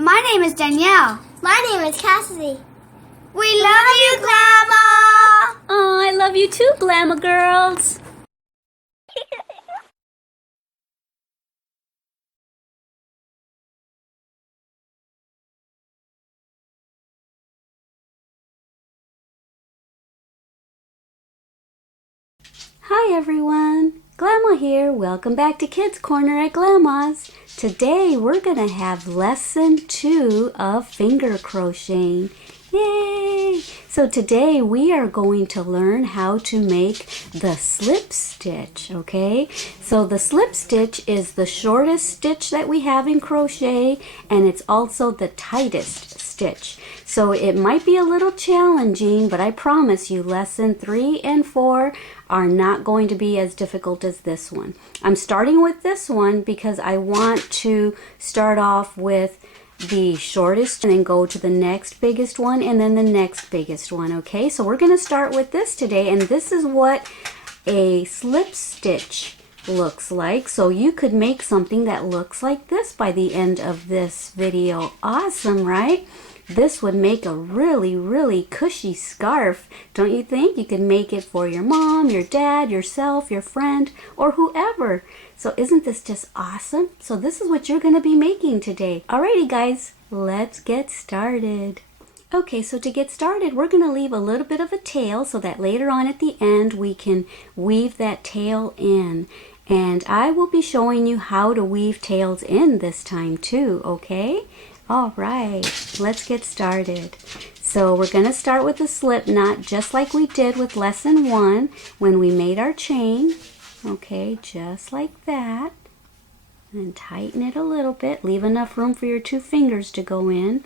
My name is Danielle. My name is Cassidy. We love you, Glama! Oh, I love you too, Glama girls. Hi everyone, Glama here. Welcome back to Kids Corner at GLAMA'S. Today we're going to have lesson 2 of finger crocheting. Yay! So today we are going to learn how to make the slip stitch, okay? So the slip stitch is the shortest stitch that we have in crochet, and it's also the tightest stitch. So it might be a little challenging, but I promise you lesson 3 and 4 are not going to be as difficult as this one. I'm starting with this one because I want to start off with the shortest and then go to the next biggest one and then the next biggest one, okay? So we're going to start with this today, and this is what a slip stitch looks like. So you could make something that looks like this by the end of this video. Awesome, right? This would make a really cushy scarf, don't you think? You could make it for your mom, your dad, yourself, your friend, or whoever. So isn't this just awesome? So this is what you're going to be making today. Alrighty guys, let's get started. Okay, so to get started, we're going to leave a little bit of a tail so that later on at the end we can weave that tail in. And I will be showing you how to weave tails in this time too, okay? All right, let's get started. So we're going to start with the slip knot just like we did with lesson 1 when we made our chain. Okay, just like that. And tighten it a little bit. Leave enough room for your 2 fingers to go in.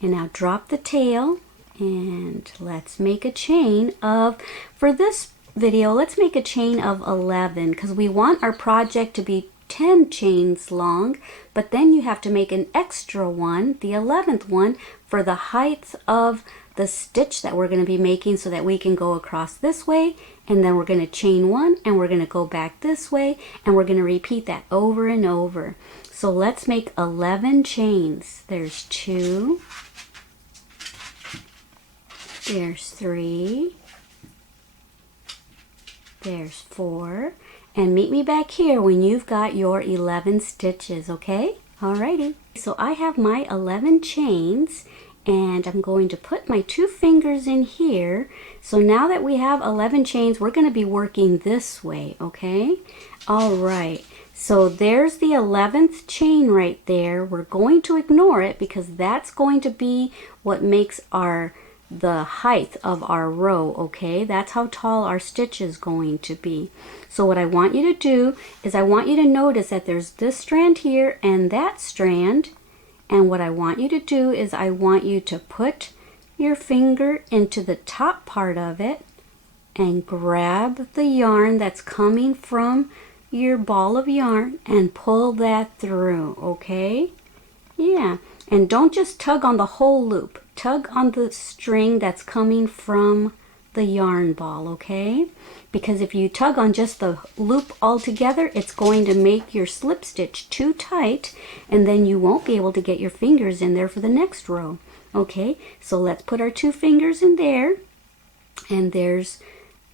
And now drop the tail and let's make a chain of, for this video, let's make a chain of 11 because we want our project to be 10 chains long, but then you have to make an extra one, the 11th one, for the height of the stitch that we're going to be making so that we can go across this way, and then we're going to chain 1 and we're going to go back this way, and we're going to repeat that over and over. So let's make 11 chains. There's 2, there's 3, there's 4, and meet me back here when you've got your 11 stitches, okay? Alrighty. So I have my 11 chains, and I'm going to put my 2 fingers in here. So now that we have 11 chains, we're going to be working this way, okay? Alright. So there's the 11th chain right there. We're going to ignore it because that's going to be what makes the height of our row, okay? That's how tall our stitch is going to be. So what I want you to do is I want you to notice that there's this strand here and that strand, and what I want you to do is I want you to put your finger into the top part of it and grab the yarn that's coming from your ball of yarn and pull that through, okay? Yeah, and don't just tug on the whole loop. Tug on the string that's coming from the yarn ball, okay? Because if you tug on just the loop altogether, it's going to make your slip stitch too tight, and then you won't be able to get your fingers in there for the next row. Okay, so let's put our 2 fingers in there, and there's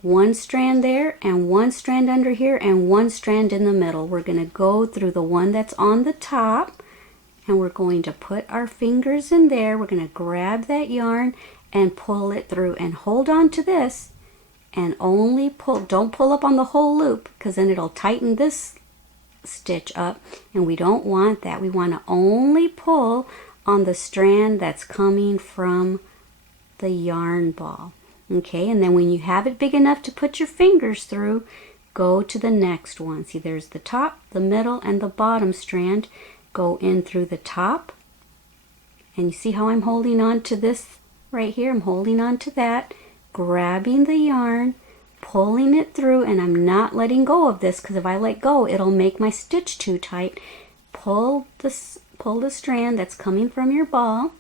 1 strand there, and 1 strand under here, and 1 strand in the middle. We're going to go through the one that's on the top, and we're going to put our fingers in there. We're going to grab that yarn and pull it through, and hold on to this and only pull. Don't pull up on the whole loop because then it'll tighten this stitch up, and we don't want that. We want to only pull on the strand that's coming from the yarn ball, okay? And then when you have it big enough to put your fingers through, go to the next one. See, there's the top, the middle, and the bottom strand. Go in through the top, and you see how I'm holding on to this right here? I'm holding on to that, grabbing the yarn, pulling it through, and I'm not letting go of this because if I let go, it'll make my stitch too tight. Pull the strand that's coming from your ball,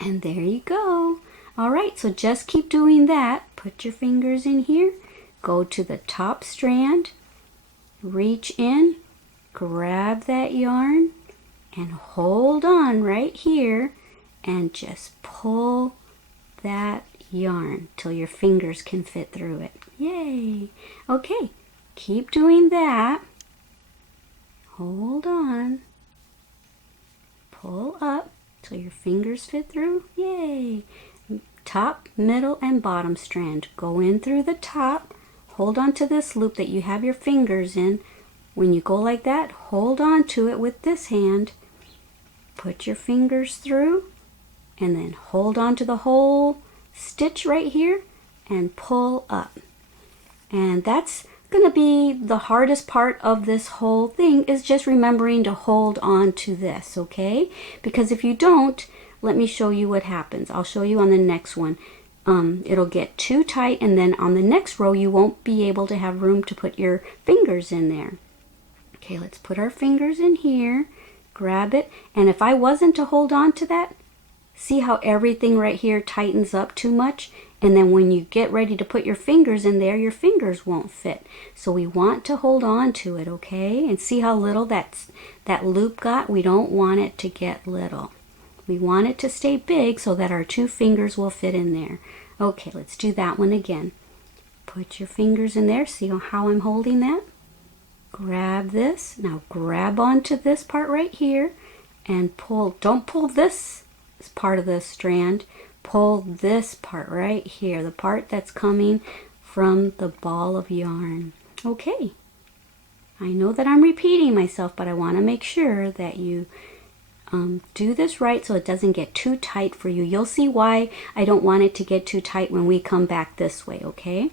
and there you go. All right, so just keep doing that. Put your fingers in here, go to the top strand, reach in, grab that yarn, and hold on right here and just pull that yarn till your fingers can fit through it. Yay! Okay, keep doing that. Hold on. Pull up till your fingers fit through. Yay! Top, middle, and bottom strand. Go in through the top. Hold on to this loop that you have your fingers in. When you go like that, hold on to it with this hand. Put your fingers through and then hold on to the whole stitch right here and pull up. And that's going to be the hardest part of this whole thing, is just remembering to hold on to this, okay? Because if you don't, let me show you what happens. I'll show you on the next one. It'll get too tight, and then on the next row you won't be able to have room to put your fingers in there. Okay, let's put our fingers in here, grab it, and if I wasn't to hold on to that, see how everything right here tightens up too much? And then when you get ready to put your fingers in there, your fingers won't fit. So we want to hold on to it, okay? And see how little that loop got? We don't want it to get little. We want it to stay big so that our 2 fingers will fit in there. Okay, let's do that one again. Put your fingers in there. See how I'm holding that? Grab this. Now grab onto this part right here and pull. Don't pull this part of the strand. Pull this part right here, the part that's coming from the ball of yarn. Okay. I know that I'm repeating myself, but I want to make sure that you do this right so it doesn't get too tight for you. You'll see why I don't want it to get too tight when we come back this way, okay?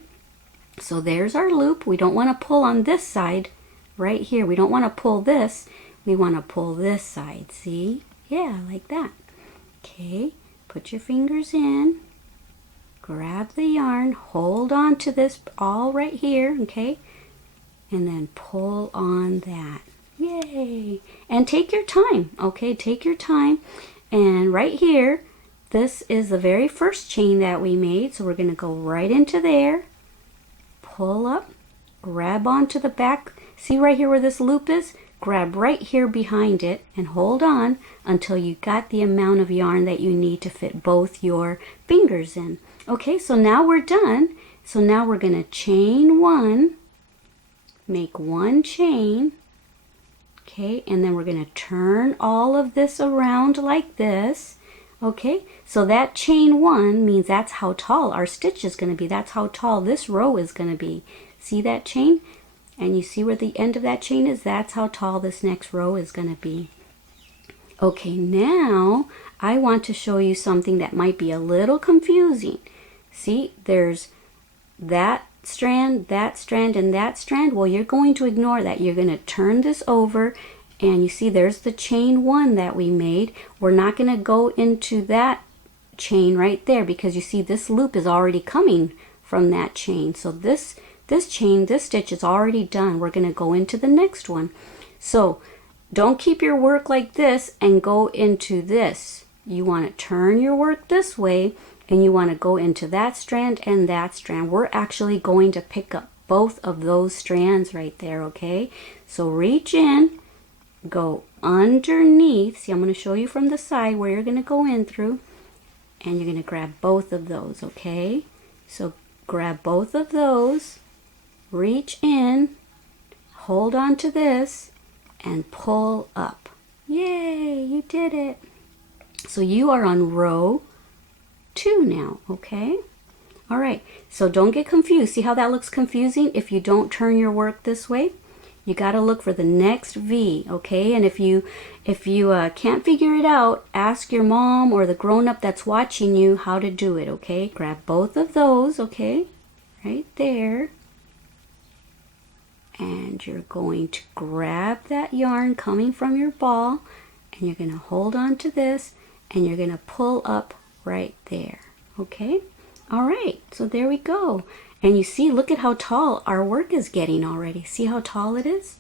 So there's our loop. We don't want to pull on this side right here. We don't want to pull this. We want to pull this side, see? Yeah, like that. Okay, put your fingers in. Grab the yarn. Hold on to this all right here, okay? And then pull on that. Yay! And take your time, okay? Take your time. And right here, this is the very first chain that we made. So we're going to go right into there. Pull up. Grab onto the back. See right here where this loop is? Grab right here behind it and hold on until you got the amount of yarn that you need to fit both your fingers in. Okay, so now we're done. So now we're going to chain 1. Make 1 chain. Okay, and then we're going to turn all of this around like this. Okay, so that chain 1 means that's how tall our stitch is going to be. That's how tall this row is going to be. See that chain? And you see where the end of that chain is? That's how tall this next row is going to be. Okay, now I want to show you something that might be a little confusing. See, there's that strand, and that strand. Well, you're going to ignore that. You're going to turn this over, and you see there's the chain 1 that we made. We're not going to go into that chain right there because you see this loop is already coming from that chain. So this stitch is already done. We're going to go into the next one. So don't keep your work like this and go into this. You want to turn your work this way, and you want to go into that strand and that strand. We're actually going to pick up both of those strands right there, okay? So reach in, go underneath. See, I'm going to show you from the side where you're going to go in through, and you're going to grab both of those, okay? So grab both of those, reach in, hold on to this, and pull up. Yay, you did it. So you are on row 2 now, okay? All right, so don't get confused. See how that looks confusing if you don't turn your work this way? You got to look for the next V, okay? And if you can't figure it out, ask your mom or the grown-up that's watching you how to do it, okay? Grab both of those, okay? Right there. And you're going to grab that yarn coming from your ball, and you're going to hold on to this, and you're going to pull up right there, okay? All right, so there we go. And you see, look at how tall our work is getting already. See how tall it is?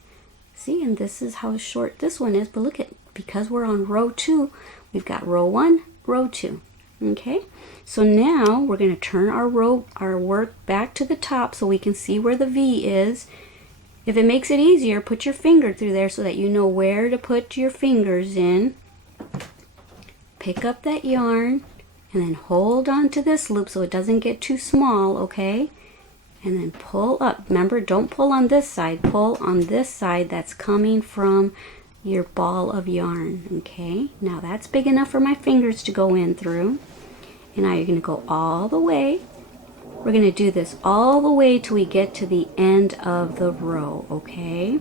See, and this is how short this one is. But look at, because we're on row 2, we've got row 1, row 2. Okay, so now we're going to turn our work back to the top so we can see where the V is. If it makes it easier, put your finger through there so that you know where to put your fingers in. Pick up that yarn and then hold on to this loop so it doesn't get too small, okay? And then pull up. Remember, don't pull on this side. Pull on this side that's coming from your ball of yarn, okay? Now that's big enough for my fingers to go in through. And now you're going to go all the way. We're going to do this all the way till we get to the end of the row, okay?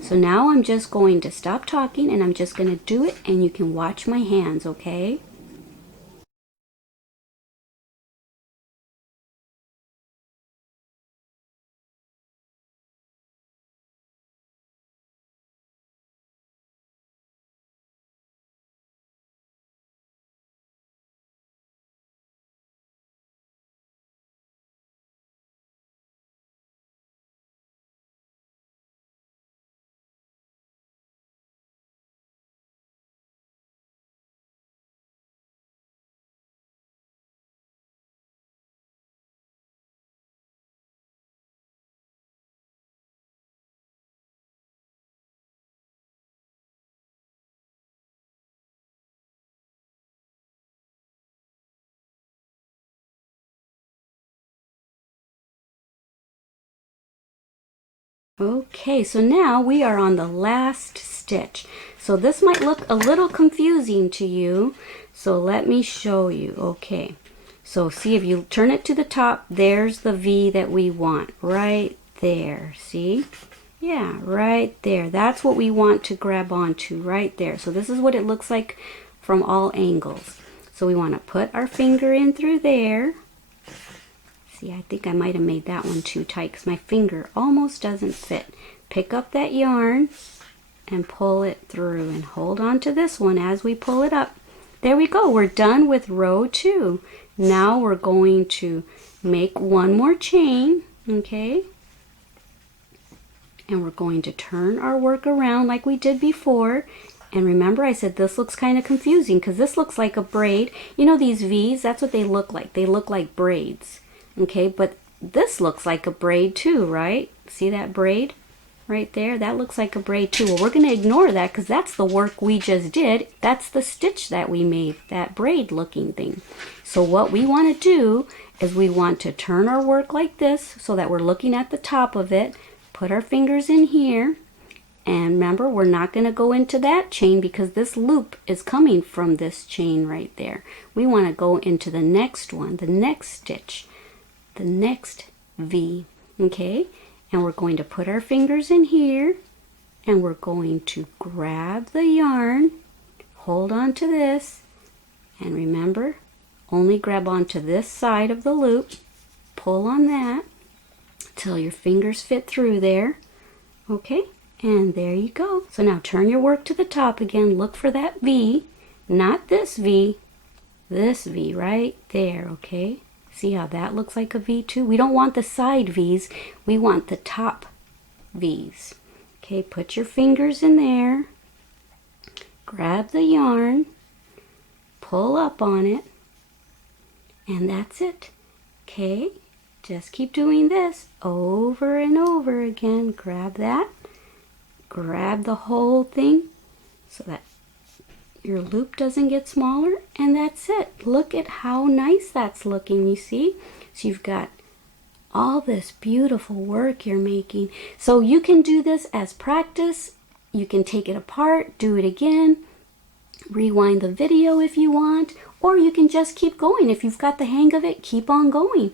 So now I'm just going to stop talking and I'm just going to do it, and you can watch my hands, okay? Okay, so now we are on the last stitch. So this might look a little confusing to you, so let me show you. Okay, so see, if you turn it to the top, there's the V that we want right there. See? Yeah, right there. That's what we want to grab onto right there. So this is what it looks like from all angles. So we want to put our finger in through there. See, I think I might have made that one too tight because my finger almost doesn't fit. Pick up that yarn and pull it through and hold on to this one as we pull it up. There we go. We're done with row 2. Now we're going to make one more chain, okay? And we're going to turn our work around like we did before. And remember, I said this looks kind of confusing because this looks like a braid. You know these V's? That's what they look like. They look like braids. Okay, but this looks like a braid too, right? See that braid right there? That looks like a braid too. Well, we're going to ignore that because that's the work we just did. That's the stitch that we made, that braid looking thing. So what we want to do is we want to turn our work like this so that we're looking at the top of it. Put our fingers in here. And remember, we're not going to go into that chain because this loop is coming from this chain right there. We want to go into the next one, the next stitch, the next V, okay? And we're going to put our fingers in here and we're going to grab the yarn, hold on to this, and remember, only grab onto this side of the loop, pull on that till your fingers fit through there, okay? And there you go. So now turn your work to the top again, look for that V, not this V right there, okay? See how that looks like a V too? We don't want the side V's, we want the top V's. Okay, put your fingers in there, grab the yarn, pull up on it, and that's it. Okay, just keep doing this over and over again. Grab that, grab the whole thing so that your loop doesn't get smaller, and that's it. Look at how nice that's looking, you see? So you've got all this beautiful work you're making. So you can do this as practice. You can take it apart, do it again, rewind the video if you want, or you can just keep going. If you've got the hang of it, keep on going.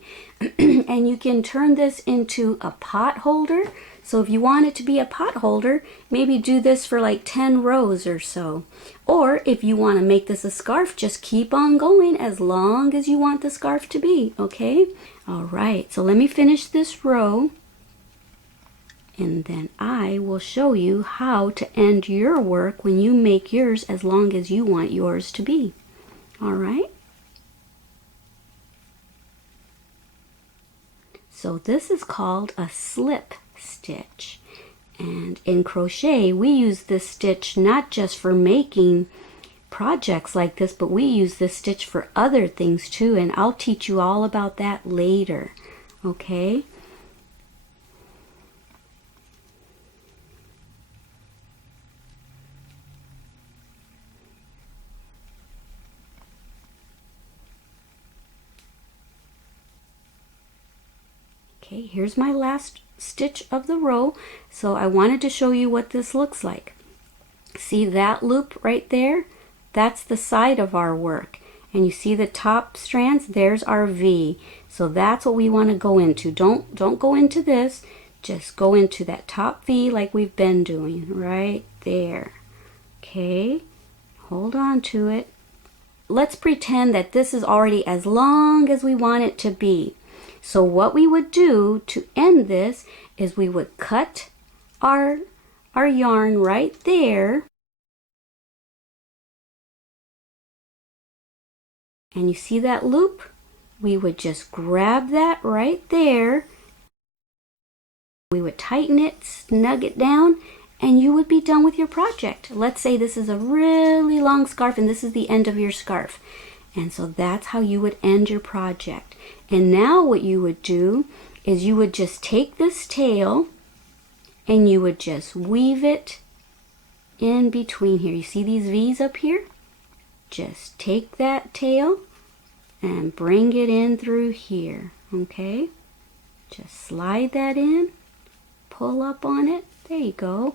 And you can turn this into a pot holder. So if you want it to be a pot holder, maybe do this for like 10 rows or so. Or if you want to make this a scarf, just keep on going as long as you want the scarf to be, okay? All right, so let me finish this row. And then I will show you how to end your work when you make yours as long as you want yours to be. All right? So this is called a slip stitch, and in crochet we use this stitch not just for making projects like this, but we use this stitch for other things too, and I'll teach you all about that later, okay? Okay, here's my last stitch of the row. So I wanted to show you what this looks like. See that loop right there? That's the side of our work. And you see the top strands? There's our V. So that's what we want to go into. Don't go into this. Just go into that top V like we've been doing right there. Okay, hold on to it. Let's pretend that this is already as long as we want it to be. So what we would do to end this is we would cut our yarn right there. And you see that loop? We would just grab that right there. We would tighten it, snug it down, and you would be done with your project. Let's say this is a really long scarf and this is the end of your scarf. And so that's how you would end your project. And now what you would do is you would just take this tail and you would just weave it in between here. You see these V's up here? Just take that tail and bring it in through here, okay? Just slide that in, pull up on it, there you go.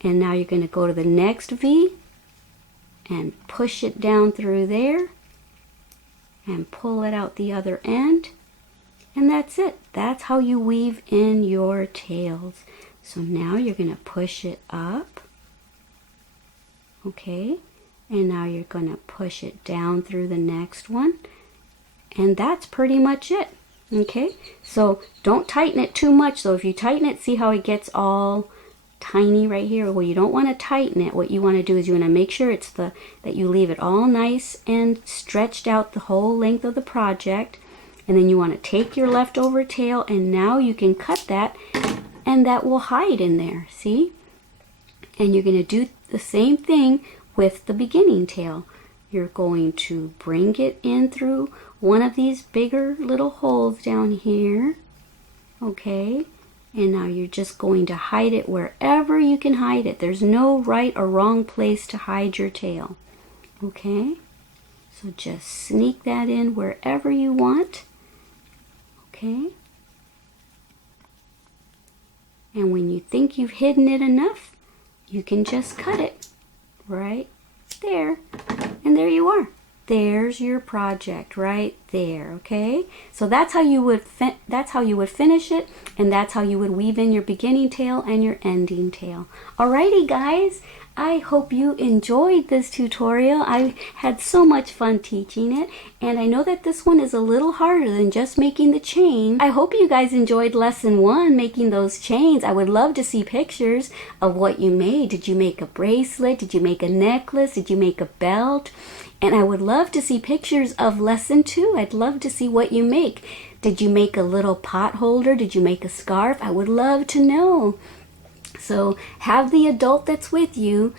And now you're going to go to the next V and push it down through there and pull it out the other end. And that's it. That's how you weave in your tails. So now you're going to push it up, okay? And now you're going to push it down through the next one. And that's pretty much it. Okay? So don't tighten it too much. So if you tighten it, see how it gets all tiny right here? Well, you don't want to tighten it. What you want to do is you want to make sure it's that you leave it all nice and stretched out the whole length of the project. And then you want to take your leftover tail and now you can cut that and that will hide in there. See? And you're going to do the same thing with the beginning tail. You're going to bring it in through one of these bigger little holes down here, okay? And now you're just going to hide it wherever you can hide it. There's no right or wrong place to hide your tail, okay? So just sneak that in wherever you want, okay? And when you think you've hidden it enough, you can just cut it right there, and there you are. There's your project right there, okay? So that's how you would finish it, and that's how you would weave in your beginning tail and your ending tail. Alrighty guys, I hope you enjoyed this tutorial. I had so much fun teaching it, and I know that this one is a little harder than just making the chain. I hope you guys enjoyed lesson 1, making those chains. I would love to see pictures of what you made. Did you make a bracelet? Did you make a necklace? Did you make a belt? And I would love to see pictures of lesson 2. I'd love to see what you make. Did you make a little pot holder? Did you make a scarf? I would love to know. So have the adult that's with you,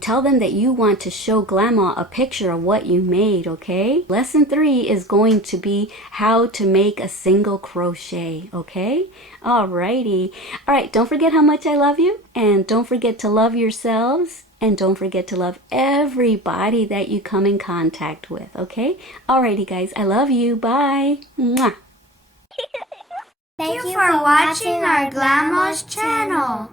tell them that you want to show Glama a picture of what you made, okay? Lesson 3 is going to be how to make a single crochet, okay? Alrighty. Alright, don't forget how much I love you, and don't forget to love yourselves, and don't forget to love everybody that you come in contact with, okay? Alrighty guys, I love you. Bye. Mwah. Thank you for watching our GLAMA'S channel.